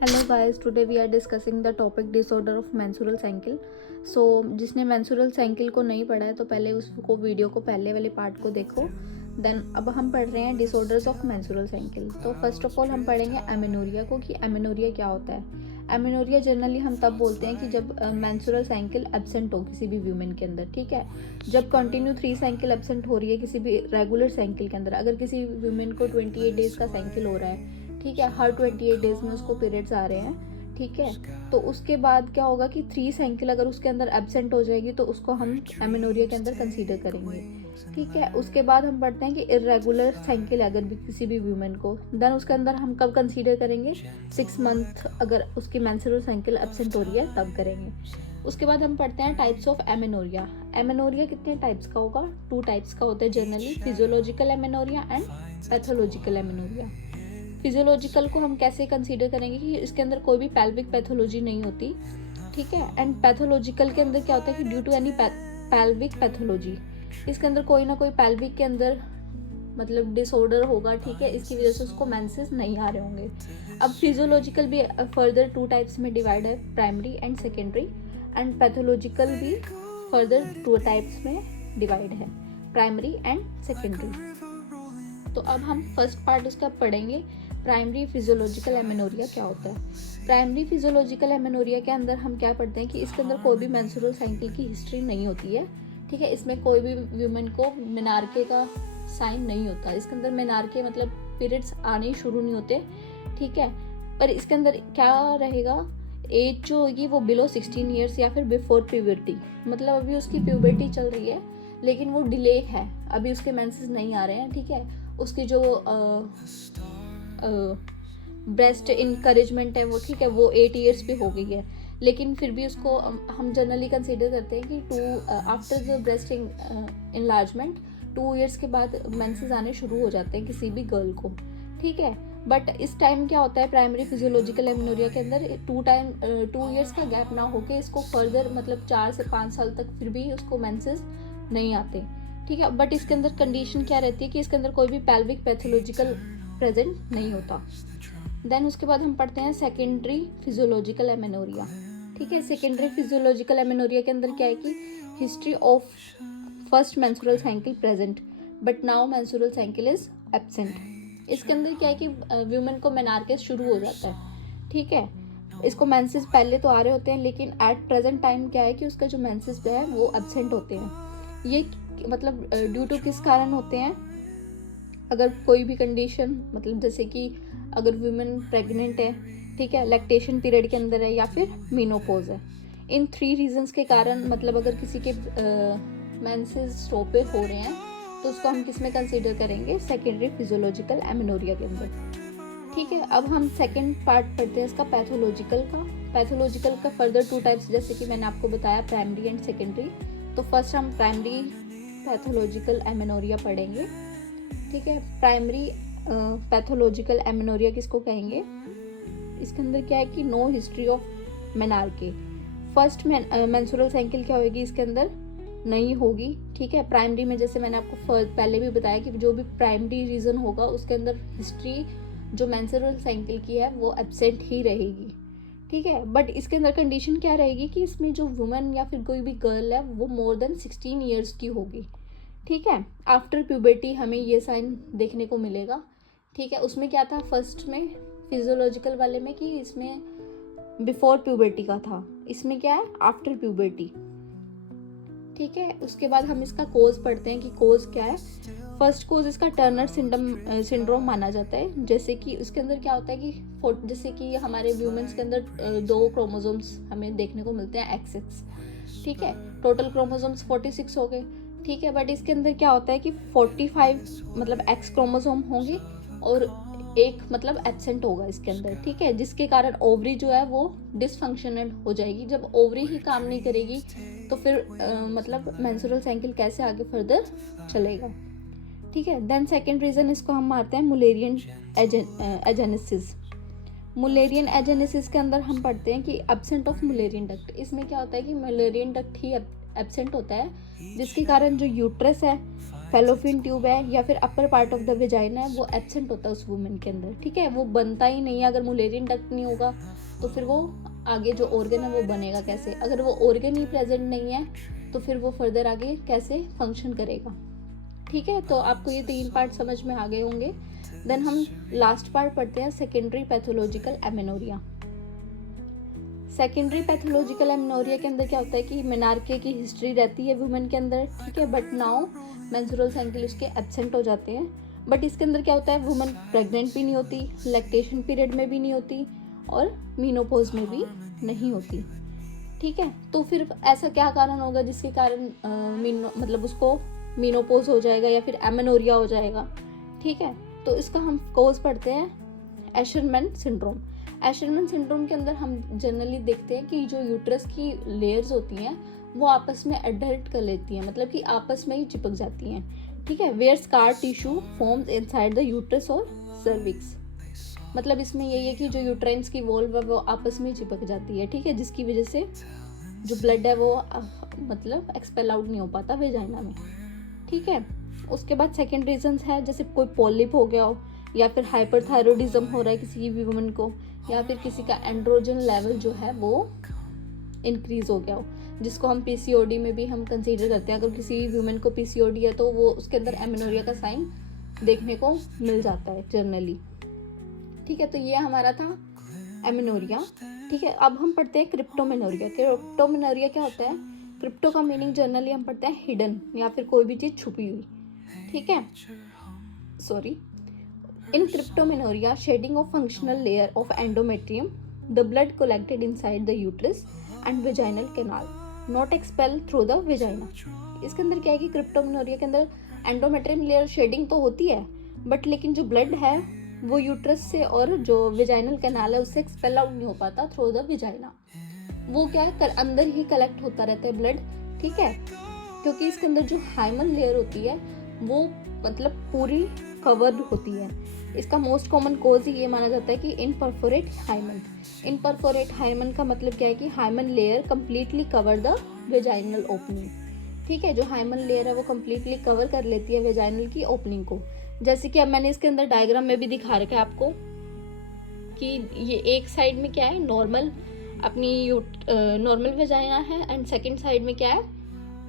Hello guys, today we are discussing the topic disorder of menstrual cycle. So जिसने menstrual cycle को नहीं पढ़ा है तो पहले उसको वीडियो को पहले वाले पार्ट को देखो। देन अब हम पढ़ रहे हैं डिसऑर्डर्स ऑफ मेंस्ट्रुअल साइकिल। तो फर्स्ट ऑफ ऑल हम पढ़ेंगे एमेनोरिया को कि एमेनोरिया क्या होता है। एमेनोरिया जनरली हम तब बोलते हैं कि जब मेंस्ट्रुअल साइकिल एब्सेंट हो किसी भी वुमेन के अंदर। ठीक है, जब कंटिन्यू 3 साइकिल एब्सेंट हो रही है किसी भी रेगुलर साइकिल के अंदर, अगर किसी वुमेन को 28 डेज का साइकिल हो रहा है, ठीक है, हर 28 डेज में उसको पीरियड्स आ रहे हैं, ठीक है, तो उसके बाद क्या होगा कि 3 साइकिल अगर उसके अंदर एब्सेंट हो जाएगी तो उसको हम एमेनोरिया के अंदर कंसीडर करेंगे। ठीक है, उसके बाद हम पढ़ते हैं कि इरेगुलर साइकिल अगर भी किसी भी वुमेन को, देन उसके अंदर हम कब कंसीडर करेंगे, 6 मंथ अगर उसकी मेंस्ट्रुअल साइकिल एब्सेंट हो रही है तब करेंगे। उसके बाद हम पढ़ते हैं टाइप्स ऑफ एमेनोरिया। एमेनोरिया कितने टाइप्स का होगा? 2 टाइप्स का होता है generally, physiological amenorrhoea and pathological amenorrhoea. Physiological को हम कैसे कंसीडर करेंगे कि इसके अंदर कोई भी पैल्विक पैथोलॉजी नहीं होती। ठीक है, एंड पैथोलॉजिकल के अंदर क्या होता है कि due to any pelvic pathology, इसके अंदर कोई ना कोई पैल्विक के अंदर मतलब डिसऑर्डर होगा। ठीक है, इसकी वजह से उसको मेंसेस नहीं आ रहे होंगे। अब फिजियोलॉजिकल भी फर्दर 2 टाइप्स में डिवाइड है, primary and secondary, and pathological भी फर्दर 2 टाइप्स में डिवाइड है, प्राइमरी एंड सेकेंडरी। तो अब हम फर्स्ट पार्ट उसका पढ़ेंगे, प्राइमरी फिजियोलॉजिकल एमेनोरिया क्या होता है। प्राइमरी फिजियोलॉजिकल एमेनोरिया के अंदर हम क्या पढ़ते हैं कि इसके अंदर कोई भी मेंस्ट्रुअल साइकिल की हिस्ट्री नहीं होती है। ठीक है, इसमें कोई भी वुमेन को मेनार्के का साइन नहीं होता। इसके अंदर मेनार्के मतलब पीरियड्स आने शुरू नहीं होते। ठीक है, पर इसके अंदर क्या रहेगा, एज जो होगी वो बिलो 16 ईयर्स या फिर बिफोर प्यूबर्टी, मतलब अभी उसकी प्यूबर्टी चल रही है लेकिन वो डिले है, अभी उसके मेंसेस नहीं आ रहे हैं। ठीक है, उसकी जो ब्रेस्ट इनकरेजमेंट है वो, ठीक है, वो 8 ईयर्स पे हो गई है, लेकिन फिर भी उसको हम जनरली कंसीडर करते हैं कि after the breast enlargement 2 years के बाद मेंसेस आने शुरू हो जाते हैं किसी भी गर्ल को। ठीक है, बट इस टाइम क्या होता है प्राइमरी फिजियोलॉजिकल एमेनोरिया के अंदर 2 ईयर्स का गैप ना होके इसको फर्दर मतलब 4 से 5 साल तक फिर भी उसको मेंसेस नहीं आते। ठीक है, बट इसके अंदर कंडीशन क्या रहती है कि इसके अंदर कोई भी पैल्विक पैथोलॉजिकल प्रेजेंट नहीं होता। देन उसके बाद हम पढ़ते हैं सेकेंडरी फिजियोलॉजिकल एमेनोरिया। ठीक है, सेकेंडरी फिजियोलॉजिकल एमेनोरिया के अंदर क्या है कि history of first menstrual cycle present but now menstrual cycle is absent. इसके अंदर क्या है कि वुमेन को मेनार्केस शुरू हो जाता है। ठीक है, इसको मेंसेस पहले तो आ रहे होते हैं लेकिन एट प्रेजेंट टाइम क्या है कि उसका जो मेंसेस है वो एब्सेंट होते हैं। ये मतलब ड्यू टू किस कारण होते हैं, अगर कोई भी कंडीशन मतलब जैसे कि अगर वुमेन प्रेग्नेंट है, ठीक है, लैक्टेशन पीरियड के अंदर है या फिर मेनोपॉज है, इन 3 रीजंस के कारण मतलब अगर किसी के मेंसेस स्टॉप हो रहे हैं तो उसको हम किस में कंसीडर करेंगे, सेकेंडरी फिजियोलॉजिकल एमेनोरिया के अंदर। ठीक है, अब हम सेकेंड पार्ट पढ़ते हैं इसका पैथोलॉजिकल का। पैथोलॉजिकल का फर्दर 2 टाइप्स जैसे कि मैंने आपको बताया, प्राइमरी एंड सेकेंडरी। तो फर्स्ट हम प्राइमरी पैथोलॉजिकल एमेनोरिया पढ़ेंगे। ठीक है, प्राइमरी पैथोलॉजिकल एमेनोरिया किसको कहेंगे, इसके अंदर क्या है कि no history of menarche, first menstrual cycle क्या होगी इसके अंदर नहीं होगी। ठीक है, प्राइमरी में जैसे मैंने आपको पहले भी बताया कि जो भी प्राइमरी रीजन होगा उसके अंदर हिस्ट्री जो मेंस्ट्रुअल साइकिल की है वो एब्सेंट ही रहेगी। ठीक है, बट इसके अंदर कंडीशन क्या रहेगी कि इसमें जो वुमेन या फिर कोई भी गर्ल है वो मोर देन 16 ईयर्स की होगी। ठीक है, आफ्टर प्यूबर्टी हमें ये साइन देखने को मिलेगा। ठीक है, उसमें क्या था फर्स्ट में फिजियोलॉजिकल वाले में कि इसमें बिफोर प्यूबर्टी का था, इसमें क्या है आफ्टर प्यूबर्टी। ठीक है, उसके बाद हम इसका कोज पढ़ते हैं कि कोज क्या है। फर्स्ट कोज इसका टर्नर सिंड्रोम माना जाता है। जैसे कि उसके अंदर क्या होता है कि जैसे कि हमारे वुमेन्स के अंदर 2 क्रोमोसोम्स हमें देखने को मिलते हैं XX। ठीक है, टोटल क्रोमोसोम्स 46 हो गए। ठीक है, बट इसके अंदर क्या होता है कि 45 मतलब X क्रोमोसोम होंगे और एक मतलब एब्सेंट होगा इसके अंदर। ठीक है, जिसके कारण ओवरी जो है वो डिसफंक्शनल हो जाएगी। जब ओवरी ही काम नहीं करेगी तो फिर मतलब मेंस्ट्रुअल साइकिल कैसे आगे फर्दर चलेगा। ठीक है, देन सेकेंड रीजन इसको हम मारते हैं मुलेरियन एजेनेसिस। मुलेरियन एजेनेसिस के अंदर हम पढ़ते हैं कि एब्सेंट ऑफ मुलेरियन डक्ट। इसमें क्या होता है कि मुलेरियन डक्ट ही एब्सेंट होता है जिसके कारण जो यूट्रस है फेलोपियन ट्यूब है या फिर upper part of the vagina है, वो एब्सेंट होता है उस वुमेन के अंदर, ठीक है, वो बनता ही नहीं है। अगर मुलेरियन डक्ट नहीं होगा तो फिर वो आगे जो ऑर्गन है वो बनेगा कैसे? अगर वो ऑर्गन ही प्रेजेंट नहीं है तो फिर वो फर्दर आगे कैसे फंक्शन करेगा, ठीक है। तो आपको ये 3 पार्ट समझ में आ गए होंगे। देन हम लास्ट पार्ट पढ़ते हैं, secondary pathological amenorrhoea. Secondary pathological amenorrhoea के अंदर क्या होता है कि मेनार्के की हिस्ट्री रहती है वुमेन के अंदर, ठीक है, बट नाउ मेंस्ट्रुअल साइकिल उसके एब्सेंट हो जाते हैं। बट इसके अंदर क्या होता है, वुमेन प्रेग्नेंट भी नहीं होती, लैक्टेशन पीरियड में भी नहीं होती और मीनोपॉज में भी नहीं होती, ठीक है। तो फिर ऐसा क्या कारण होगा जिसके कारण मतलब उसको मीनोपॉज हो जाएगा या फिर एमेनोरिया हो जाएगा, ठीक है। तो इसका हम कोज पढ़ते हैं एशरमैन सिंड्रोम। एशरमैन सिंड्रोम के अंदर हम जनरली देखते हैं कि जो यूट्रस की लेयर्स होती हैं वो आपस में एडहर्ट कर लेती हैं, मतलब कि आपस में ही चिपक जाती हैं, ठीक है। Where scar tissue forms inside the uterus और सर्विक्स, मतलब इसमें यही है कि जो यूट्राइन्स की वॉल्व है वो आपस में ही चिपक जाती है, ठीक है, जिसकी वजह से जो ब्लड है वो मतलब एक्सपेल आउट नहीं हो पाता वेजाइना में, ठीक है। उसके बाद सेकेंड रीजंस है, जैसे कोई पॉलिप हो गया हो या फिर हाइपरथायरॉइडिज्म हो रहा है किसी भी वुमन को, या फिर किसी का एंड्रोजन लेवल जो है वो इंक्रीज हो गया हो, जिसको हम पीसीओडी में भी हम कंसीडर करते हैं। अगर किसी वुमेन को पीसीओडी है तो वो उसके अंदर एमेनोरिया का साइन देखने को मिल जाता है जनरली, ठीक है। तो ये हमारा था एमेनोरिया, ठीक है। अब हम पढ़ते हैं क्रिप्टोमेनोरिया। क्रिप्टोमेनोरिया क्या होता है? क्रिप्टो का मीनिंग जनरली हम पढ़ते हैं हिडन या फिर कोई भी चीज़ छुपी हुई, ठीक है, sorry. In cryptomenorrhea, shedding of functional layer of endometrium, the blood collected inside the uterus and vaginal canal, not expelled through the vagina. इसके अंदर क्या है कि क्रिप्टोमेनोरिया के अंदर एंडोमेट्रियम लेयर शेडिंग तो होती है, बट लेकिन जो ब्लड है वो यूट्रस से और जो वेजाइनल कैनाल है उससे एक्सपेल आउट नहीं हो पाता थ्रू द वेजाइना। वो क्या है, अंदर ही कलेक्ट होता रहता है ब्लड, ठीक है, क्योंकि इसके अंदर जो हाइमन लेयर होती है वो मतलब पूरी कवर्ड होती है। इसका मोस्ट कॉमन कोज ही ये माना जाता है कि इनपरफोरेट हाइमन। इनपरफोरेट हाइमन का मतलब क्या है कि hymen layer completely cover the vaginal opening, ठीक है। जो हाइमन लेयर है वो कंप्लीटली कवर कर लेती है वेजाइनल की ओपनिंग को। जैसे कि अब मैंने इसके अंदर डायग्राम में भी दिखा रखा है आपको कि ये एक साइड में क्या है, नॉर्मल अपनी नॉर्मल वेजाइना है, एंड सेकेंड साइड में क्या है,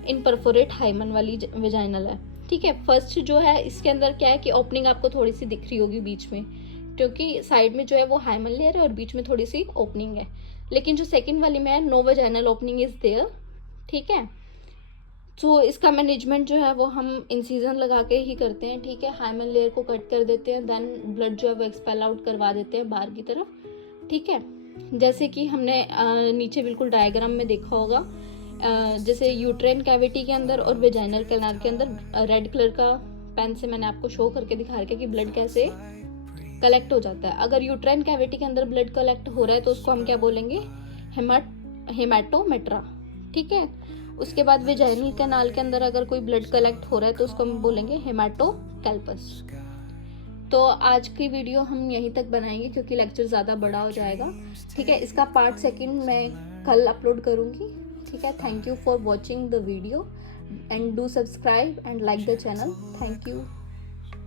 इनपरफोरेट हाइमन वाली वेजाइनल है, ठीक है। फर्स्ट जो है इसके अंदर क्या है कि ओपनिंग आपको थोड़ी सी दिख रही होगी बीच में, क्योंकि साइड में जो है वो हाइमन लेयर है और बीच में थोड़ी सी ओपनिंग है। लेकिन जो सेकंड वाली में है no vaginal opening is there, ठीक है। तो इसका मैनेजमेंट जो है वो हम इंसिजन लगा के ही करते हैं, ठीक है। हाइमन लेयर को कट कर देते हैं, देन ब्लड जो है वो एक्सपेल आउट करवा देते हैं बाहर की तरफ, ठीक है। जैसे कि हमने नीचे बिल्कुल डायग्राम में देखा होगा, जैसे यूट्राइन कैविटी के अंदर और वेजाइनल कैनाल के अंदर रेड कलर का पेन से मैंने आपको शो करके दिखा रखा है कि ब्लड कैसे कलेक्ट हो जाता है। अगर यूट्राइन कैविटी के अंदर ब्लड कलेक्ट हो रहा है तो उसको हम क्या बोलेंगे, हेमाटोमेट्रा, ठीक है। उसके बाद वेजाइनल कैनाल के अंदर अगर कोई ब्लड कलेक्ट हो रहा है तो उसको हम बोलेंगे हेमाटोकैल्पस। तो आज की वीडियो हम यहीं तक बनाएंगे क्योंकि लेक्चर ज़्यादा बड़ा हो जाएगा, ठीक है। इसका पार्ट सेकंड मैं कल अपलोड करूँगी, ठीक है। Thank you for watching the video and do subscribe and like the channel. Thank you.